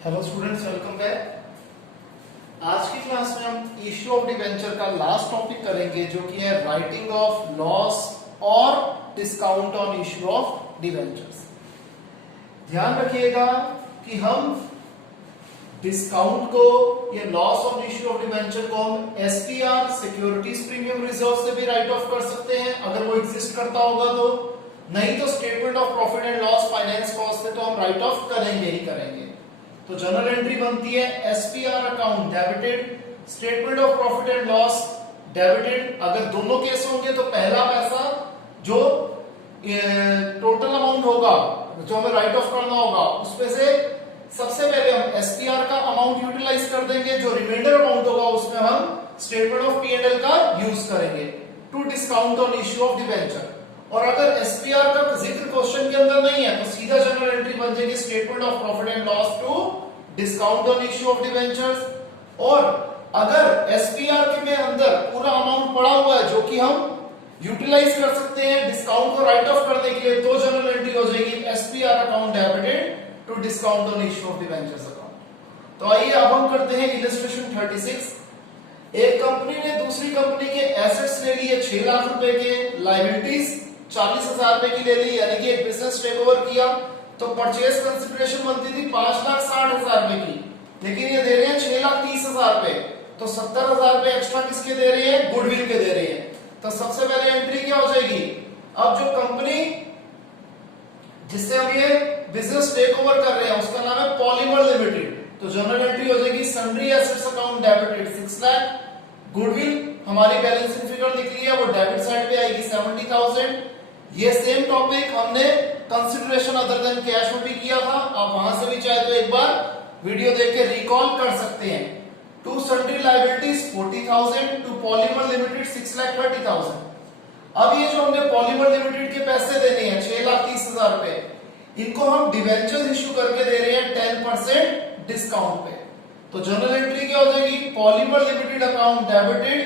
Hello students, welcome back. आज की class में हम इश्यू ऑफ डिबेंचर का लास्ट टॉपिक करेंगे, जो कि है राइटिंग ऑफ लॉस और discount on issue of debentures. ध्यान रखिएगा कि हम डिस्काउंट को या loss of issue of debenture को हम एसपीआर सिक्योरिटीज प्रीमियम रिजर्व से भी राइट ऑफ कर सकते हैं अगर वो एग्जिस्ट करता होगा तो, नहीं तो statement of profit and loss finance cost से तो हम राइट ऑफ करेंगे ही करेंगे। तो जनरल एंट्री बनती है SPR account debited, statement of profit and loss debited. अगर दोनों केस होंगे तो पहला पैसा जो टोटल अमाउंट होगा जो हमें राइट ऑफ करना होगा उसमें से सबसे पहले हम एसपीआर का अमाउंट यूटिलाइज कर देंगे, जो रिमाइंडर अमाउंट होगा उसमें हम statement of P and L का यूज करेंगे to discount on issue of debenture. और अगर एसपीआर का जिक्र क्वेश्चन के अंदर नहीं है तो सीधा जनरल एंट्री बन जाएगी statement of profit and loss to discount on issue of debentures. और अगर एसपीआर के में अंदर पूरा अमाउंट पड़ा हुआ है जो कि हम यूटिलाइज कर सकते हैं डिस्काउंट को राइट ऑफ करने के लिए, तो जनरल एंट्री हो जाएगी SPR account debited to discount on issue of debentures account. तो आइए अब हम करते हैं इलस्ट्रेशन 36। एक कंपनी ने दूसरी कंपनी के एसेट्स ले लिए 6 लाख रुपए के, लायबिलिटीज 40,000 रुपए की ले ली, यानी कि एक बिजनेस टेक ओवर किया। तो परचेज कंसिडरेशन बनती थी 5,60,000 रुपए की, लेकिन ये दे रहे हैं 6,30,000 रुपए। तो 70,000 रुपए एक्स्ट्रा किसके दे रहे हैं? गुडविल के दे रहे हैं। तो सबसे पहले एंट्री क्या हो जाएगी? अब जो कंपनी जिससे हम ये बिजनेस टेक ओवर कर रहे हैं उसका नाम है पॉलीमर लिमिटेड। तो जनरल एंट्री हो जाएगी sundry assets account debited 6 lakh, goodwill हमारी बैलेंसिंग फिगर निकली है वो डेबिट साइड पे आएगी 70,000। ये सेम टॉपिक हमने कंसिडरेशन अदर देन कैश में भी किया था, आप वहां से भी चाहे तो एक बार वीडियो देख के रिकॉल कर सकते हैं। To sundry liabilities 40,000, to polymer limited 6,30,000। अब ये जो हमने पॉलीमर लिमिटेड के पैसे देने हैं 6,30,000 रुपए, इनको हम डिवेंचर्स इश्यू करके दे रहे हैं 10% डिस्काउंट पे। तो जनरल एंट्री क्या हो जाएगी? Polymer limited account debited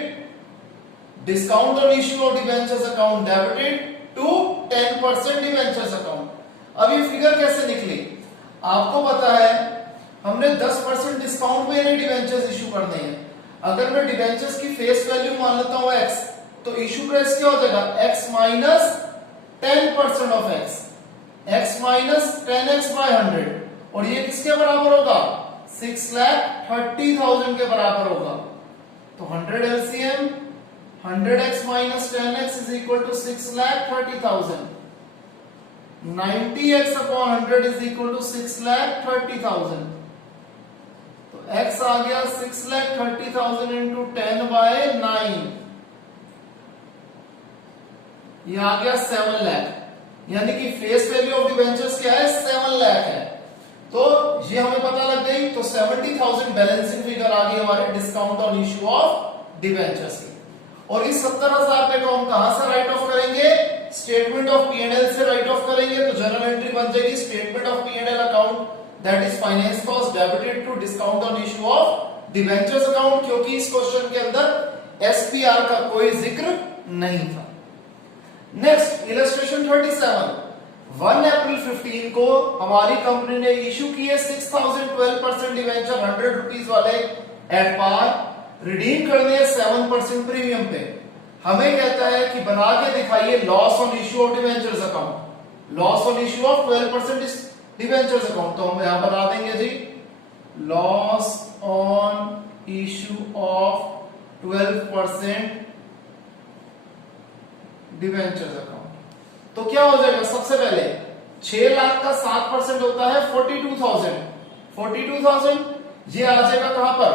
discount on issue of debentures account debited to 10% debentures account. अब ये फिगर कैसे निकली? आपको पता है हमने 10% डिस्काउंट पे यानी डिवेंचर्स इश्यू करने हैं। अगर मैं डिवेंचर्स की फेस वैल्यू मान लेता हूं x, तो इश्यू प्राइस क्या हो जाएगा? x minus 10% of x, x minus 10x by 100। और ये किसके बराबर होगा? 6,30,000 के बराबर होगा। तो 100 LCM 100x minus 10x is equal to 6,30,000. 90x upon 100 is equal to 6,30,000. तो x आ गया 6,30,000 into 10 by 9, ये आ गया 7 लाख, यानी कि फेस वैल्यू ऑफ डिवेंचर्स क्या है? 7 लाख है। तो ये हमें पता लग गई। तो 70,000 बैलेंसिंग फिगर आ गई हमारे discount on issue of debentures की। और इस 70,000 रुपए को हम कहां से राइट ऑफ करेंगे? Statement of P and L से राइट ऑफ करेंगे। तो जनरल एंट्री बन जाएगी statement of P and L account that is finance cost debited to discount on issue of debentures account, क्योंकि इस क्वेश्चन के अंदर एसपीआर का कोई जिक्र नहीं था। Next illustration 37। 1 अप्रैल 15 को हमारी कंपनी ने इश्यू किए 6,012% डिवेंचर 100 रुपीज वाले एट पार, रिडीम करने 7% प्रीमियम पे। हमें कहता है कि बना के दिखाइए loss on issue of debentures account, loss on issue of 12% debentures account. तो हम यहां बना देंगे जी loss on issue of 12% debentures account. तो क्या हो जाएगा? सबसे पहले 6 लाख का 7% होता है 42,000। 42,000 ये आ जाएगा कहां पर?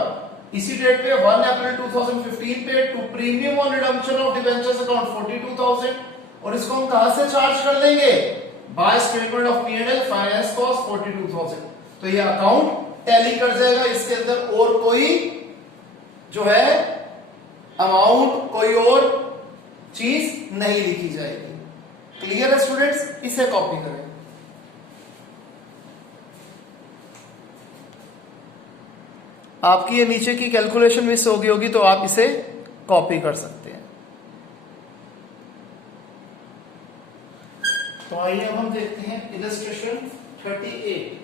इसी डेट पे 1 अप्रैल 2015 पे to premium on redemption of debentures account 42,000। और इसको हम कहां से चार्ज कर देंगे? By statement of P and L finance cost 42,000। तो ये अकाउंट टैली कर जाएगा, इसके अंदर और कोई जो है अमाउंट, कोई और चीज नहीं लिखी जाएगी। क्लियर है स्टूडेंट्स? इसे कॉपी करें। आपकी ये नीचे की कैलकुलेशन मिस हो गई होगी तो आप इसे कॉपी कर सकते हैं। तो आइए अब हम देखते हैं इलस्ट्रेशन 38।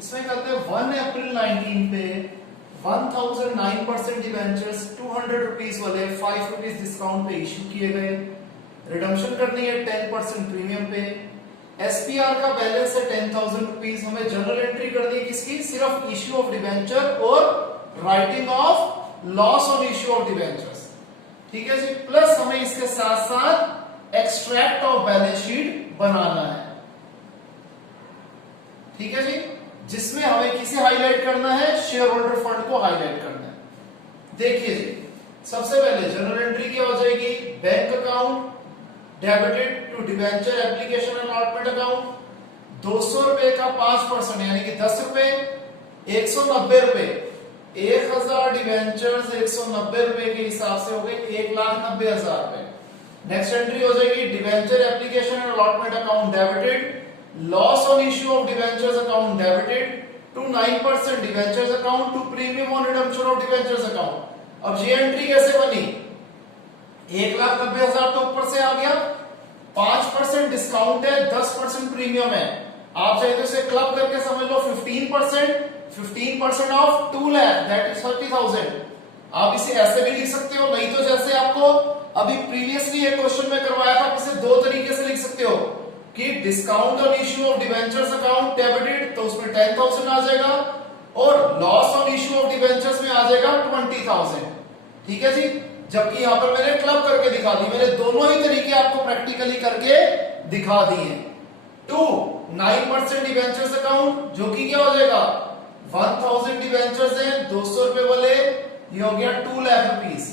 इसमें कहते हैं 1 अप्रैल 19 पे 1009% डिवेंचर्स 200 रुपीस वाले 5 रुपीस डिस्काउंट पे इश्यू किए गए। रिडम्पशन करनी है 10% प्रीमियम पे। एसपीआर का बैलेंस है 10,000 रुपीस। हमें जनरल एंट्री करनी है किसकी? सिर्फ इश्यू ऑफ डिवेंचर और writing of loss on issue of debentures. ठीक है जी। प्लस हमें इसके साथ साथ एक्सट्रैक्ट ऑफ बैलेंस शीट बनाना है। ठीक है जी, जिसमें हमें किसे हाईलाइट करना है? शेयर होल्डर फंड को हाईलाइट करना है। देखिए जी, सबसे पहले जनरल एंट्री क्या हो जाएगी? Bank account debited to debenture application allotment account 200 रुपए का 5% यानी कि 10 रुपए 190 रुपए 1000 डिवेंचर्स 190 रुपए के हिसाब से हो गए 1,90,000 रुपए। नेक्स्ट एंट्री हो जाएगी debenture application allotment account debited loss on issue of debentures account debited to 9% debentures account to premium on redemption of debentures account. अब ये एंट्री कैसे बनी? 1,90,000 तो ऊपर से आ गया, 5% डिस्काउंट है, 10% प्रीमियम है। आप चाहे तो इसे क्लब करके समझ लो 15% ऑफ 2 लाख दैट इज 30,000। आप इसे ऐसे भी लिख सकते हो, नहीं तो जैसे आपको अभी प्रीवियसली एक क्वेश्चन में करवाया था, इसे दो तरीके से लिख सकते हो कि discount on issue of debentures account debited तो उसमें 10,000 आ जाएगा और loss on issue of debentures में आ जाएगा 20,000। ठीक है जी। जबकि यहां पर मैंने क्लब करके दिखा दी, मैंने दोनों ही तरीके आपको प्रैक्टिकली करके दिखा दिए। 9% डिवेंचर्स अकाउंट जो कि क्या हो जाएगा? 1000 डिवेंचर्स हैं 200 रुपए वाले, ये हो गया 2 लाख रुपीस।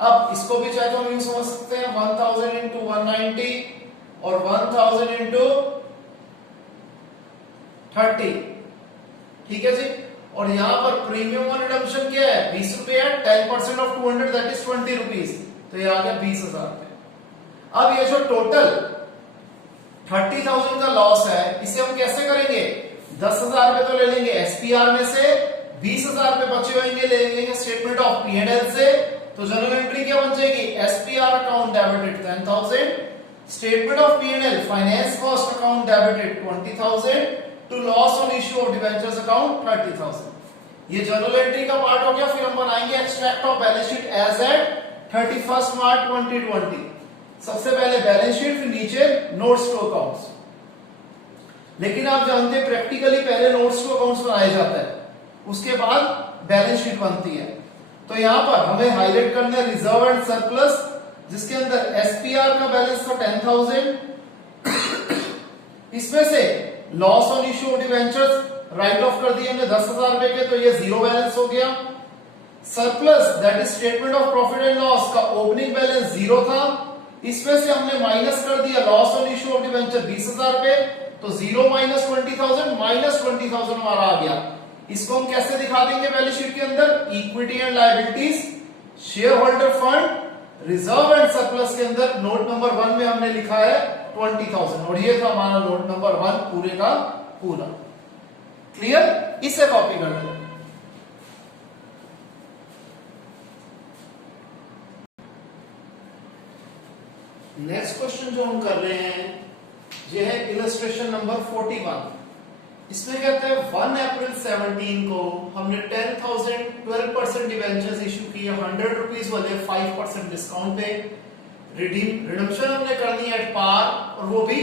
अब इसको भी चाहे तो हम यूं समझ सकते हैं 1000 इंटू 190 और 1000 इंटू 30। ठीक है जी। और यहां पर प्रीमियम और रिडम्पशन क्या है? 20 रुपए है, 10% ऑफ 200 दैट इज 20 रुपीस, तो ये आ गया 20,000 रुपए। अब ये जो टोटल 30,000 का लॉस है इसे हम कैसे करेंगे? 10,000 रुपए तो ले लेंगे एसपीआर में से, 20,000 रुपए बचे होंगे ले लेंगे स्टेटमेंट ऑफ पी&एल से। तो जनरल एंट्री क्या बन जाएगी? SPR account debited 10,000, statement of P and L finance cost account debited 20,000 to loss on issue of debentures account 30,000। ये जनरल एंट्री का पार्ट हो गया। फिर हम बनाएंगे extract of balance sheet as at 31 मार्च 2020। सबसे पहले बैलेंस शीट, फिर नीचे नोट्स टू अकाउंट्स। लेकिन आप जानते हैं प्रैक्टिकली पहले नोट्स टू अकाउंट्स बनाया जाता है, उसके बाद बैलेंस शीट बनती है। तो यहां पर हमें हाईलाइट करना है रिजर्व एंड सरप्लस, जिसके अंदर एसपीआर का बैलेंस था 10,000। इसमें से loss on issue of debentures right off कर दिए हमने 10,000 रुपए के, तो ये जीरो बैलेंस हो गया। Surplus that is statement of profit and loss का ओपनिंग बैलेंस जीरो था, इसमें से हमने माइनस कर दिया loss on issue of debenture 20,000 रुपए, तो 0 माइनस 20,000 माइनस 20,000 हमारा आ गया। इसको हम कैसे दिखा देंगे बैलेंस शीट के अंदर? Equity and liabilities, share holder fund, reserve and surplus के अंदर नोट नंबर 1 में हमने लिखा है 20,000 और ये था हमारा नोट नंबर 1 पूरे का पूरा। क्लियर? इसे कॉपी कर लो। नेक्स्ट क्वेश्चन जो हम कर रहे हैं ये है इलस्ट्रेशन नंबर 41। इसमें कहते हैं 1 अप्रैल 17 को हमने 10,000 12% डिवेंचर्स इशू किए 100 रुपीस वाले 5% डिस्काउंट पे। रिडम्पशन हमने करनी है एट पार, और वो भी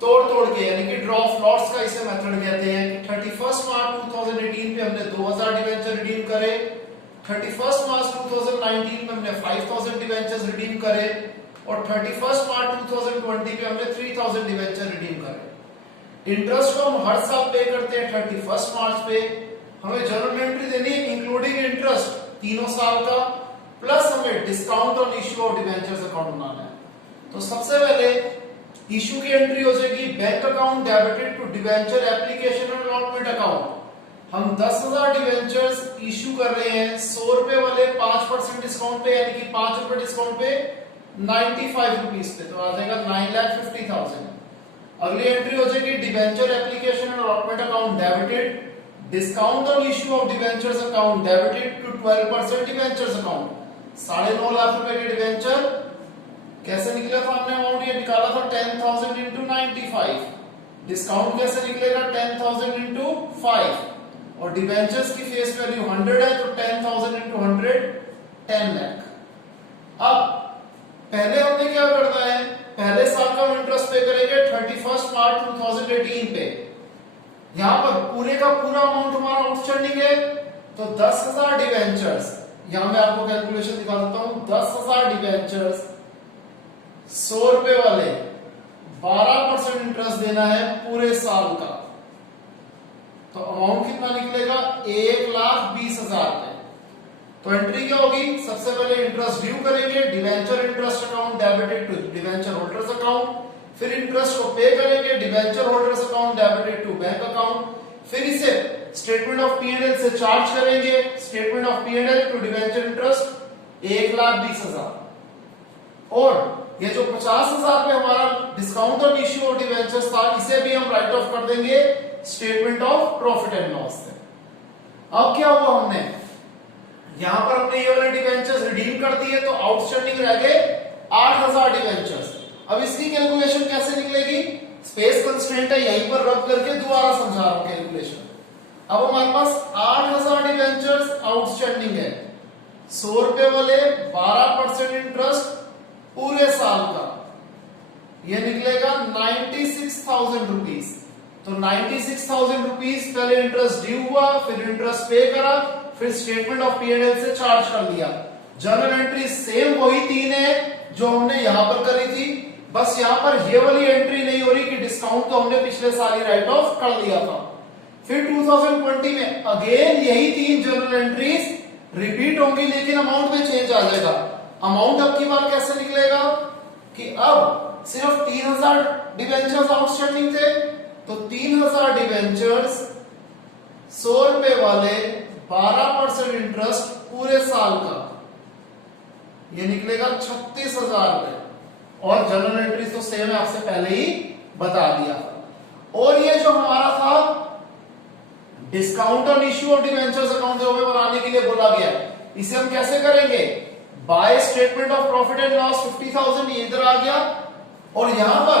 तोड़ के, यानी कि ड्रॉ ऑफ लॉट्स का इसे मेथड कहते हैं कि 31 मार्च 2018 पे हमने 2000 डिवेंचर रिडीम करे, 31 मार्च 2019 में हमने 5000 डिवेंचर्स रिडीम करे और 31 मार्च 2020 पे हमने 3000 डिवेंचर रिडीम करे। इंटरेस्ट को हम हर साल पे करते हैं 31 मार्च पे। हमें जनरल एंट्री देनी है इंक्लूडिंग इंटरेस्ट तीनों साल का, प्लस हमें discount on issue of debentures account बनाना है। तो सबसे पहले इश्यू की एंट्री हो जाएगी bank account debited to debenture application and allotment account. हम 10,000 डिवेंचर्स इश्यू कर रहे हैं 100 रुपए वाले 5% डिस्काउंट पे, यानी कि 5 रुपए डिस्काउंट पे 95 रुपीस पे, तो आ जाएगा 9,50,000। अगली एंट्री हो जाएगी debenture application and allotment account debited discount on issue of debentures account debited to 12% debentures account. 9.5 lakh रुपए के डिवेंचर कैसे निकला था हमने अमाउंट? ये निकाला था 10,000 इंटू 95, डिस्काउंट कैसे निकलेगा 10,000 इंटू 5 और डिबेंचर्स की फेस वैल्यू 100 है तो 10,000 इंटू 100 10 लाख। अब पहले हमने क्या करना है, पहले साल का इंटरेस्ट पे करेंगे 31 मार्च 2018 पे। यहां पर पूरे का पूरा अमाउंट हमारा आउटस्टैंडिंग है तो 10,000 डिबेंचर्स, यहां मैं आपको कैलकुलेशन दिखा देता हूं, 10,000 डिबेंचर्स 100 रुपए वाले 12% इंटरेस्ट देना है पूरे साल का, तो अमाउंट कितना निकलेगा 1,20,000 रुपए। तो एंट्री क्या होगी, सबसे पहले इंटरेस्ट ड्यू करेंगे, debenture interest account debited to debenture holders account, फिर इंटरेस्ट को पे करेंगे debenture holders account debited to bank account, फिर इसे स्टेटमेंट ऑफ P&L से चार्ज करेंगे, statement of P&L to debenture interest 1,20,000, और ये जो 50,000 पे हमारा discount on issue of debentures था इसे भी हम राइट ऑफ कर देंगे statement of profit and loss से। अब क्या हुआ, हमने यहां पर अपने ये वाले डिबेंचर्स रिडीम कर दिए तो आउटस्टैंडिंग रह गए 8,000 डिबेंचर्स। अब इसकी कैलकुलेशन कैसे निकलेगी, स्पेस कंस्ट्रेंट है यहीं पर रब करके दोबारा समझा रहा हूं कैलकुलेशन। अब हमारे पास 8,000 डिबेंचर्स आउटस्टैंडिंग है, 100 रुपए वाले 12% इंटरेस्ट पूरे साल का, ये निकलेगा 96,000 रुपीज। तो 96,000 रुपीज पहले इंटरेस्ट ड्यू हुआ, फिर इंटरेस्ट पे करा, फिर स्टेटमेंट ऑफ P&L से चार्ज कर दिया। जर्नल एंट्री सेम वही 3 है जो हमने यहां पर करी थी, बस यहां पर ये वाली एंट्री नहीं हो रही कि डिस्काउंट तो हमने पिछले साल ही राइट ऑफ कर लिया था। फिर 2020 में अगेन यही 3 जर्नल एंट्रीज रिपीट होंगी, लेकिन अमाउंट में चेंज आ जाएगा। अमाउंट अब की बार कैसे निकलेगा कि अब सिर्फ 3,000 डिबेंचर्स आउटस्टैंडिंग थे, तो 3,000 डिबेंचर्स 100 रुपए वाले 12% इंटरेस्ट पूरे साल का, ये निकलेगा 36,000 रुपए, और जनरल एंट्री तो सेम है, आपसे पहले ही बता दिया। और ये जो हमारा था discount on issue of debentures account जो हमें बनाने के लिए बोला गया, इसे हम कैसे करेंगे, bye statement of profit and loss 50,000 ये इधर आ गया, और यहां पर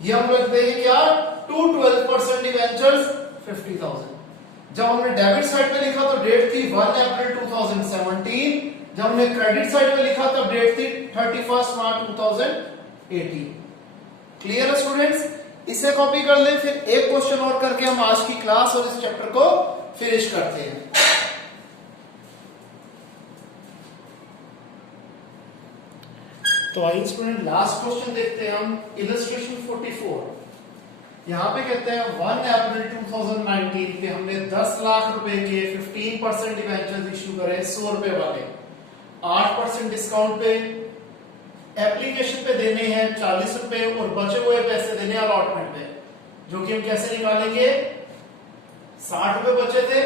ये हम रख देंगे क्या, टू 12% डिबेंचर्स 50,000। जब हमने डेबिट साइड पे लिखा तो डेट थी 1 अप्रैल 2017, जब हमने क्रेडिट साइड पे लिखा तब डेट थी 31 मार्च 2018। क्लियर है स्टूडेंट्स, इसे कॉपी कर लें, फिर एक क्वेश्चन और करके हम आज की क्लास और इस चैप्टर को फिनिश करते हैं। तो आइए स्टूडेंट लास्ट क्वेश्चन देखते हैं हम, इलस्ट्रेशन 44। यहां पे कहते हैं 1 अप्रैल 2019 पे हमने 10 लाख रुपए के 15% डिबेंचर्स इश्यू करे 100 रुपए वाले, 8% डिस्काउंट पे, एप्लीकेशन पे देने हैं 40 रुपए और बचे हुए पैसे देने अलॉटमेंट पे, जो कि हम कैसे निकालेंगे, 60 रुपए बचे थे,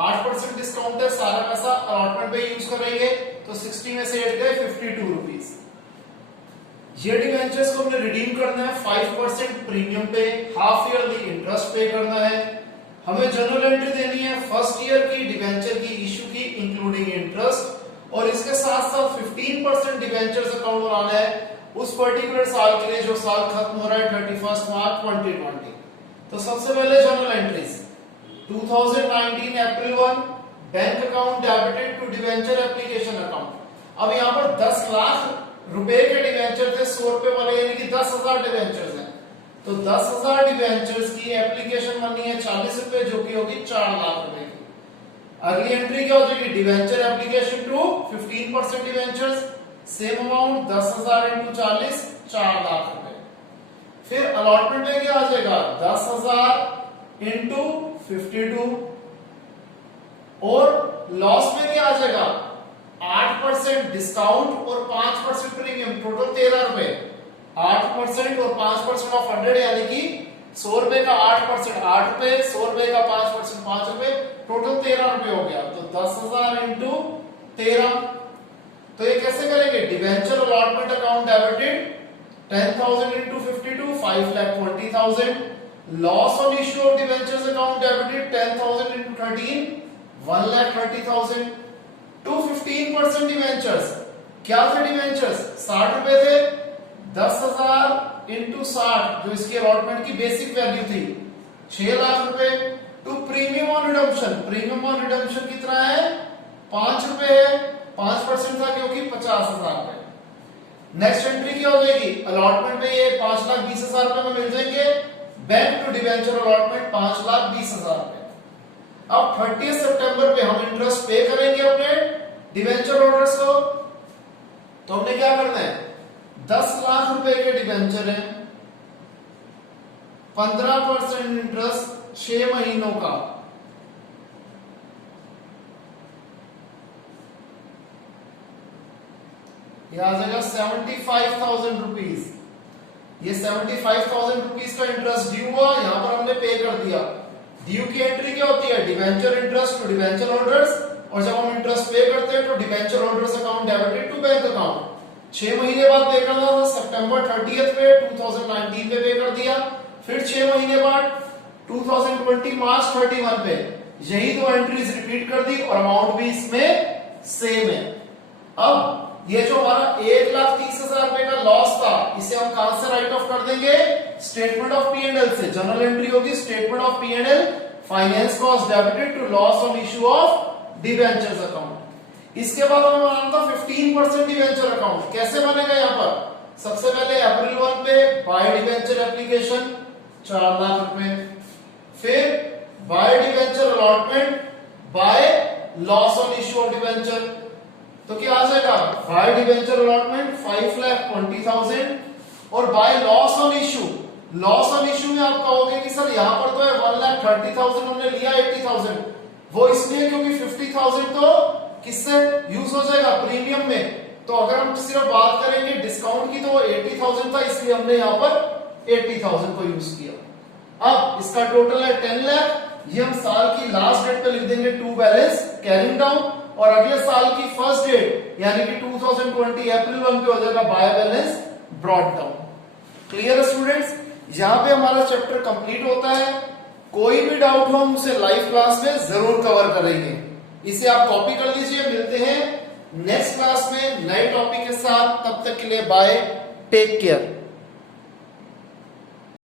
8% डिस्काउंट है, सारा पैसा अलॉटमेंट पे यूज करेंगे तो 60 में से 8 गए 52 रुपीज। ये डिबेंचर्स को हमने रिडीम करना है 5% प्रीमियम पे, हाफ ईयरली इंटरेस्ट पे करना है। हमें जनरल एंट्री देनी है फर्स्ट ईयर की डिबेंचर की इश्यू की इंक्लूडिंग इंटरेस्ट, और इसके साथ साथ 15% डिबेंचर्स अकाउंट बनाना है उस पर्टिकुलर साल के लिए जो साल खत्म हो रहा है 31 मार्च 2020। तो सबसे पहले journal entries 2019 April 1 bank account debited to debenture application account. अब यहाँ पर 10 लाख रुपए के डिबेंचर थे 100 रुपए वाले, यानी कि 10,000 डिबेंचर्स हैं, तो 10,000 डिबेंचर्स की एप्लीकेशन मनी है 40 रुपए, जो कि होगी 4 लाख रुपए की। अगली एंट्री क्या हो जाएगी, debenture application to 15% debentures, same amount 10,000 into 40 4 lakh रुपए। फिर अलॉटमेंट में क्या आ जाएगा, 10,000 इंटू 52, और लॉस में क्या आ जाएगा, 8% डिस्काउंट और 5% प्रीमियम, टोटल 13 रुपए। 8% और 5% ऑफ 100 यानी कि 100 रुपए का 8% 8 रुपए, 100 रुपए का 5% 5 रुपए, टोटल 13 रुपए हो गया। तो 10,000 इंटू 13, तो ये कैसे करेंगे, debenture allotment account debited 10,000 into 52 5,20,000, loss on issue of debentures account debited 10,000 into 13 1,30,000 to 15% debentures. क्या थे डिबेंचर्स, 60 रुपए थे, 10,000 इंटू 60 जो इसकी अलॉटमेंट की बेसिक वैल्यू थी 6 लाख रुपए to premium on redemption. Premium on redemption कितना है 5 रुपए है, 5% था क्योंकि 50,000 रुपए। नेक्स्ट एंट्री क्या हो जाएगी अलॉटमेंट में ये 5,20,000 रुपए में मिल जाएंगे। बैंक टू डिवेंचर अलॉटमेंट 5,20,000 रुपए। अब 30 सितंबर पे हम इंटरेस्ट पे करेंगे अपने डिवेंचर होल्डर्स को। तो हमने क्या करना है 10 लाख रुपए के डिवेंचर है, 15% इंटरेस्ट 6 महीनों का, यह आ जाएगा 75,000 रुपीज। ये 75,000 रुपीज का इंटरेस्ट ड्यू हुआ, यहां पर हमने पे कर दिया। ड्यू की एंट्री क्या होती है debenture interest to debenture holders, और जब हम इंटरेस्ट पे करते हैं तो debenture holders account debited to bank account. 6 महीने बाद पे करना था, सितंबर 30 पे 2019 पे पे कर दिया। फिर 6 महीने बाद 2020 मार्च 31 पे यही दो एंट्रीज रिपीट कर दी और अमाउंट भी इसमें सेम है। अब ये जो हमारा 1,30,000 रुपए का लॉस था इसे हम कहां से राइट ऑफ कर देंगे statement of P and L से। जनरल एंट्री होगी statement of P and L finance cost debited to loss on issue of debentures account. इसके बाद हमें बनाना था 15% डिवेंचर अकाउंट। कैसे बनेगा यहाँ पर सबसे पहले अप्रैल 1 पे बाय डिवेंचर एप्लीकेशन 4 लाख रुपए, फिर by debenture allotment by loss on issue of debenture. तो क्या आ जाएगा बाय डिवेंचर अलॉटमेंट 5,20,000 और by loss on issue. Loss on issue में आप कहोगे कि सर यहां पर तो है 1,30,000 हमने लिया 80,000, वो इसलिए क्योंकि 50,000 तो किससे यूज हो जाएगा प्रीमियम में। तो अगर हम सिर्फ बात करेंगे डिस्काउंट की तो वो 80,000 था, इसलिए हमने यहां पर 80,000 को यूज किया। अब इसका टोटल है 10 लाख। ये हम साल की लास्ट डेट पे लिख देंगे टू बैलेंस कैरिंग डाउन, और अगले साल की फर्स्ट डेट यानी कि 2020 अप्रैल 1 पे हो जाएगा by balance brought down. Clear है स्टूडेंट्स, यहां पे हमारा चैप्टर कंप्लीट होता है। कोई भी डाउट हो हम उसे लाइव क्लास में जरूर कवर करेंगे, इसे आप कॉपी कर लीजिए। मिलते हैं नेक्स्ट क्लास में नए टॉपिक के साथ, तब तक के लिए बाय, टेक केयर।